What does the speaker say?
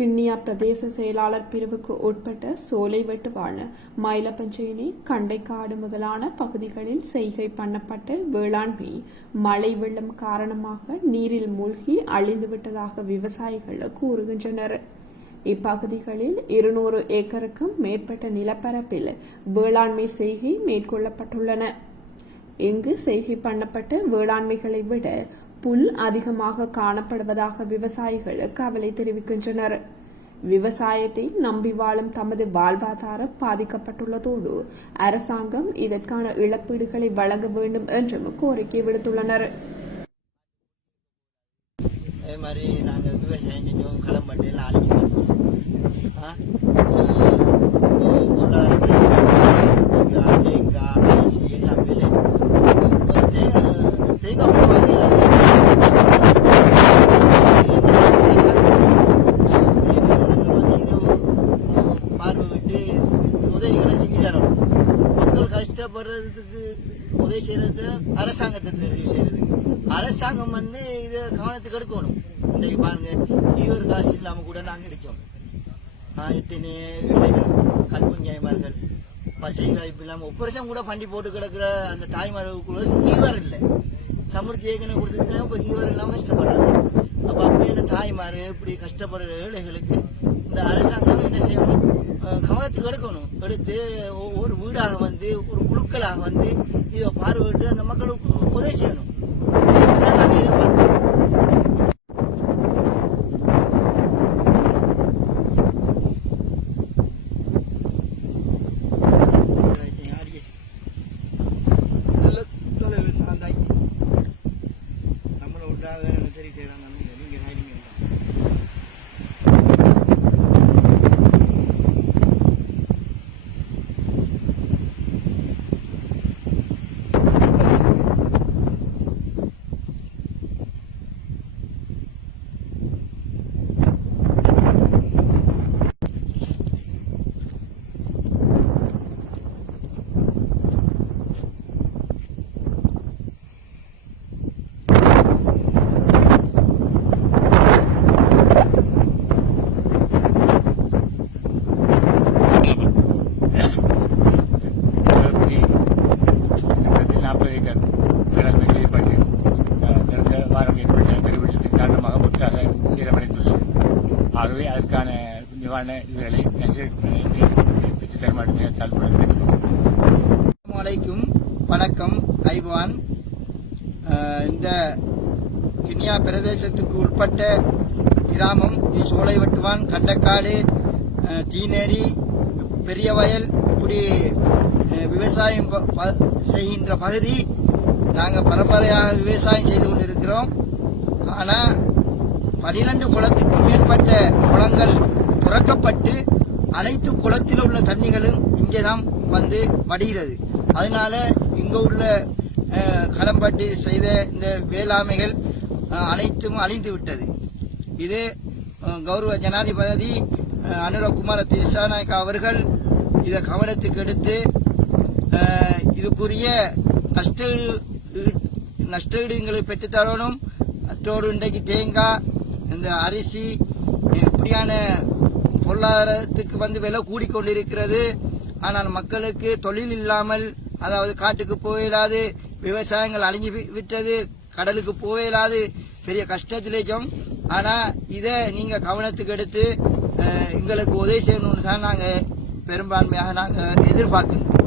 கிண்ணியா பிரதேச செயலாளர் பிரிவுக்கு உட்பட்ட சோலைவெட்டுவாழ் மயிலப்பஞ்சேரி கண்டைக்காடு முதலான பகுதிகளில் செய்கை பண்ணப்பட்ட வேளாண்மை மழை வெள்ளம் காரணமாக நீரில் மூழ்கி அழிந்துவிட்டதாக விவசாயிகள் கூறுகின்றனர். இப்பகுதிகளில் இருநூறு ஏக்கருக்கும் மேற்பட்ட நிலப்பரப்பில் வேளாண்மை செய்கை மேற்கொள்ளப்பட்டுள்ளன. இங்கு செய்கை பண்ணப்பட்ட வேளாண்மைகளை விட புல் அதிகமாக காணப்படுவதாக விவசாயிகள் கவலை தெரிவிக்கின்றனர். விவசாயத்தை நம்பி வாழும் தமது வாழ்வாதாரம் பாதிக்கப்பட்டுள்ளதோடு அரசாங்கம் இதற்கான இழப்பீடுகளை வழங்க வேண்டும் என்றும் கோரிக்கை விடுத்துள்ளனர். அதே மாதிரி நாங்கள் விவசாயம் செஞ்சோம் களம் பட்டு எல்லாம் அழிஞ்சு உதவி செய்யறது அரசாங்கத்துக்கு உதவி செய்யறது. அரசாங்கம் வந்து இதை கவனத்துக்கு எடுக்கணும். இன்றைக்கு பாருங்க ஈவர் காசு இல்லாம கூட நாங்க இருக்கோம். இத்தனை எத்தனை இளைஞர்கள் கண்பஞ்சாயமார்கள் வசதி வாய்ப்பு இல்லாமல் ஒப்பரேஷன் கூட பண்டி போட்டு கிடக்குற அந்த தாய்மார்களுக்குள்ள ஹீவர் இல்லை. சமுர்த்தி ஏற்கனவே கொடுத்துட்டு இப்போ ஹீவர் இல்லாமல் கஷ்டப்படுறாங்க. அப்போ அப்படியான தாய்மார் இப்படி கஷ்டப்படுற ஏழைகளுக்கு இந்த அரசாங்கம் என்ன செய்யணும்? கவனத்துக்கு எடுக்கணும். எடுத்து ஒவ்வொரு வீடாக வந்து மக்களாக வந்து இதை பார்வையிட்டு அந்த மக்களுக்கு உதவி செய்யணும். நிவாரண இதுகளை பெற்று தருமாறு வலைக்கும் வணக்கம். ஐவான். இந்த கினியா பிரதேசத்துக்கு உட்பட்ட கிராமம் இது சோலைவட்டுவான் கண்டக்காடு தீநேரி பெரிய வயல் இப்படி விவசாயம் ப- ப- செய்கின்ற பகுதி நாங்கள் பரம்பரையாக விவசாயம் செய்து கொண்டிருக்கிறோம். ஆனால் பனிரெண்டு குளத்துக்கு மேற்பட்ட குளங்கள் துறக்கப்பட்டு அனைத்து குளத்தில் உள்ள தண்ணிகளும் இங்கே தான் வந்து வடிகிறது. அதனால இங்கே உள்ள களம்பட்டு களம்பட்டி செய்த இந்த வேளாண்மைகள் அனைத்தும் அழிந்து விட்டது. இது கௌரவ ஜனாதிபதி அனுரகுமார திசாநாயக்கா அவர்கள் இதை கவனத்துக்கு எடுத்து இதுக்குரிய நஷ்ட நஷ்டஈடுகளை பெற்றுத் பெற்றுத்தரணும் அத்தோடு இன்றைக்கு தேங்காய் இந்த அரிசி இப்படியான பொருளாதாரத்துக்கு வந்து விலை கூடிக்கொண்டிருக்கிறது. ஆனால் மக்களுக்கு தொழில் இல்லாமல் அதாவது காட்டுக்கு போயிடாது விவசாயங்கள் அழிஞ்சு விட்டது கடலுக்கு போயிடாது பெரிய கஷ்டத்திலேயும் ஆனால் இதை நீங்கள் கவனத்துக்கு எடுத்து எங்களுக்கு உதவி செய்யணும்னு தான் நாங்கள் பெரும்பான்மையாக நாங்கள் எதிர்பார்க்கணும்